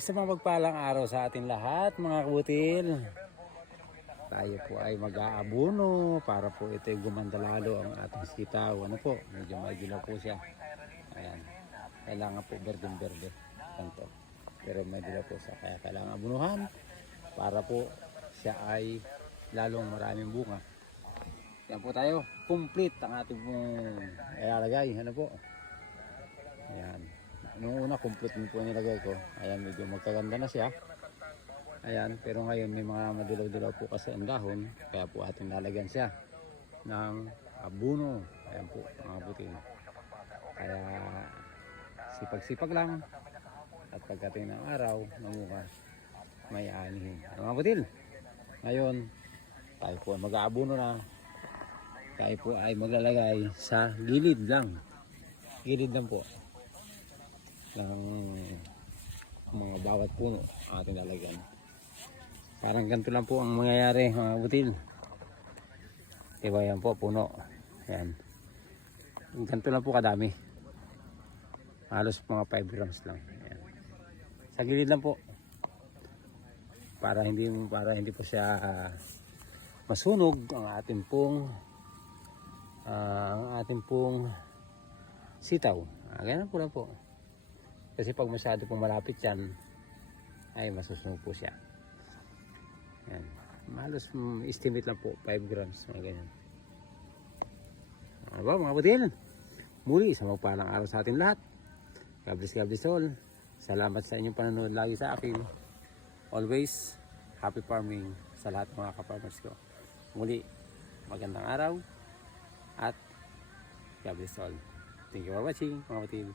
Isang mapagpalang araw sa atin lahat mga kabutil. Tayo po ay mag-aabono para po ito gumanda lalo ang ating sitaw. Ano po, medyo madilaw po siya. Ayan, kailangan po berdeng-berde. Ganito. Pero madilaw po siya, kaya kailangan abunuhan para po siya ay lalong maraming bunga. Yan po tayo, complete ang ating pong ilalagay. Ano po? Ayan. Noong una, complete mo po nilagay ko. Ayan, medyo magkaganda na siya. Ayan, pero ngayon may mga madilaw-dilaw po kasi ang dahon. Kaya po ating lalagyan siya ng abono. Ayan po, mga butil. Kaya sipag-sipag lang. At pagdating ng araw, namuka, may anihin. Mga butil, ngayon, tayo po ay mag-aabono na. Tayo po ay maglalagay sa gilid lang. Gilid lang po ng mga bawat puno ating lalagyan. Parang ganito lang po ang mangyayari mga butil. Diba yan po puno. Yan. Ganito lang po kadami. Halos mga 5 grams lang. Yan. Sa gilid lang po. Para hindi po siya masunog ang ating pong sitaw. Ganyan po lang po. Kasi pag masyado pong malapit yan, ay masusunog po siya. Yan. Malos estimate lang po, 5 grams. Mga ganyan. Ano ba mga butil? Muli, sa magpalang araw sa atin lahat. God bless all. Salamat sa inyong panonood lagi sa akin. Always, happy farming sa lahat ng mga ka-farmers ko. Muli, magandang araw. At God bless all. Thank you for watching mga butil.